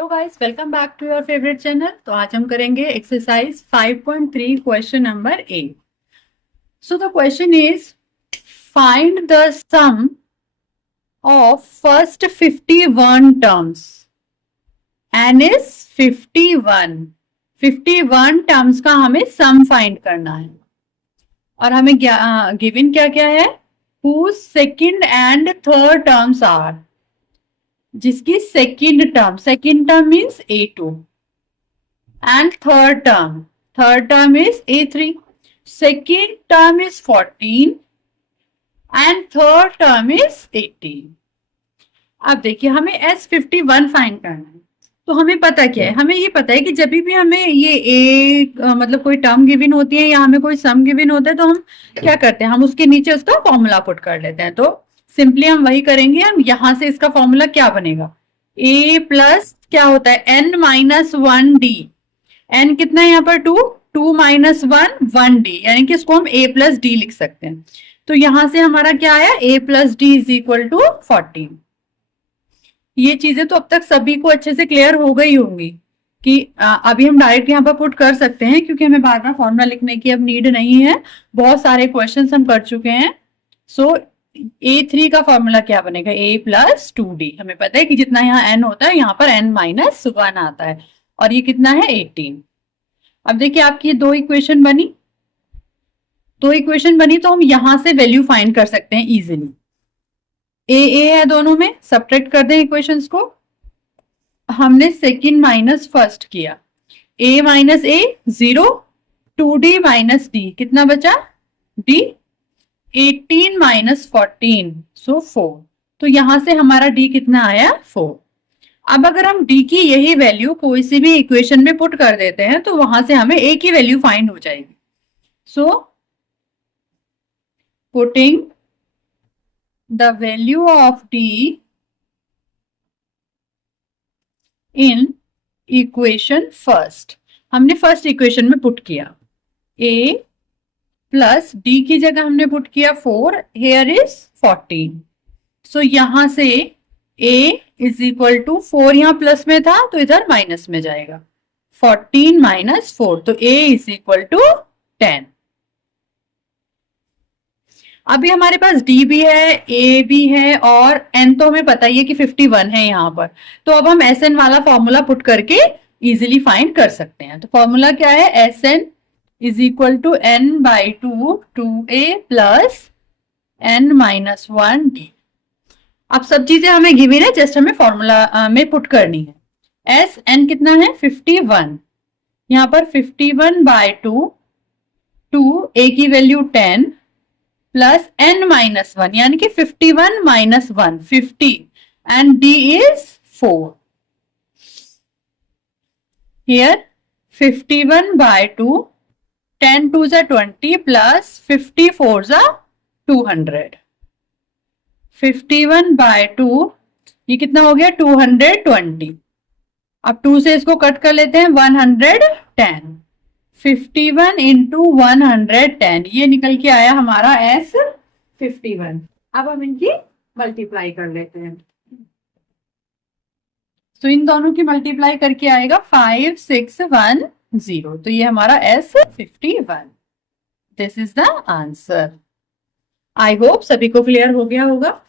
Hello guys, welcome back to your favourite channel. तो आज हम करेंगे exercise 5.3 question number 8। So the question is find the sum of first 51 terms. N is 51। 51 terms का हमें sum find करना है और हमें गिवन क्या क्या है, who second and third terms are, जिसकी second term means A2 and third term is A3. Second term is 14 and third term is 18. अब देखिए हमें S51 फाइंड करना है। तो हमें पता क्या है, हमें ये पता है कि जब भी हमें ये मतलब कोई टर्म गिवन होती है या हमें कोई सम गिवन होता है तो हम क्या करते हैं, हम उसके नीचे उसका फॉर्मूला पुट कर लेते हैं। तो सिंपली हम वही करेंगे। हम यहां से इसका फॉर्मूला क्या बनेगा, A प्लस क्या होता है n-1d। n कितना है यहाँ पर 2 माइनस 1 डी, यानी कि इसको हम a प्लस डी लिख सकते हैं। तो यहां से हमारा क्या आया, a plus d is equal to 14। ये चीजें तो अब तक सभी को अच्छे से क्लियर हो गई होंगी कि अभी हम डायरेक्ट यहाँ पर पुट कर सकते हैं, क्योंकि हमें बार बार फॉर्मूला लिखने की अब नीड नहीं है। बहुत सारे क्वेश्चन हम कर चुके हैं। सो A3 का फॉर्मूला क्या बनेगा, a प्लस 2d। हमें पता है कि जितना यहाँ n होता है यहाँ पर n माइनस 1 आता है, और ये कितना है 18। अब देखिए आपकी दो इक्वेशन बनी, तो हम यहां से वैल्यू फाइंड कर सकते हैं इजीली। ए है दोनों में, सब्ट्रैक्ट कर दें इक्वेशंस को। हमने सेकंड माइनस फर्स्ट किया, a minus A 0, 2d minus D कितना बचा d, 18 माइनस 14 सो 4। तो यहां से हमारा d कितना आया 4। अब अगर हम d की यही वैल्यू कोई सी भी इक्वेशन में पुट कर देते हैं तो वहां से हमें a की वैल्यू फाइंड हो जाएगी। So putting the value of d in equation first, हमने फर्स्ट इक्वेशन में पुट किया a प्लस d की जगह हमने पुट किया 4, हेयर इज 14। सो यहां से a इज इक्वल टू 4, यहां प्लस में था तो इधर माइनस में जाएगा, 14 माइनस 4, तो a इज इक्वल टू 10। अभी हमारे पास d भी है, a भी है, और n तो हमें पता ही है कि 51 है यहाँ पर। तो अब हम Sn वाला फॉर्मूला पुट करके इजीली फाइंड कर सकते हैं। तो फॉर्मूला क्या है, Sn is equal to n by 2a plus n minus 1d। अब सब चीजें हमें गिवन है, जस्ट हमें फॉर्मूला में पुट करनी है। Sn कितना है 51, यहाँ पर 51 बाय 2 a की वैल्यू 10 प्लस n माइनस 1, यानी कि 51 minus 1 50, and d is 4। Here 51 by 2, 10 2 जा 20 प्लस 54 जा 200। 51 बाय 2 ये कितना हो गया 220। अब 2 से इसको कट कर लेते हैं 110। 51 इंटू 110, ये निकल के आया हमारा S51। अब हम इनकी मल्टीप्लाई कर लेते हैं। तो इन दोनों की मल्टीप्लाई करके आएगा 5610। तो ये हमारा S51। This is the answer. I hope सभी को क्लियर हो गया होगा।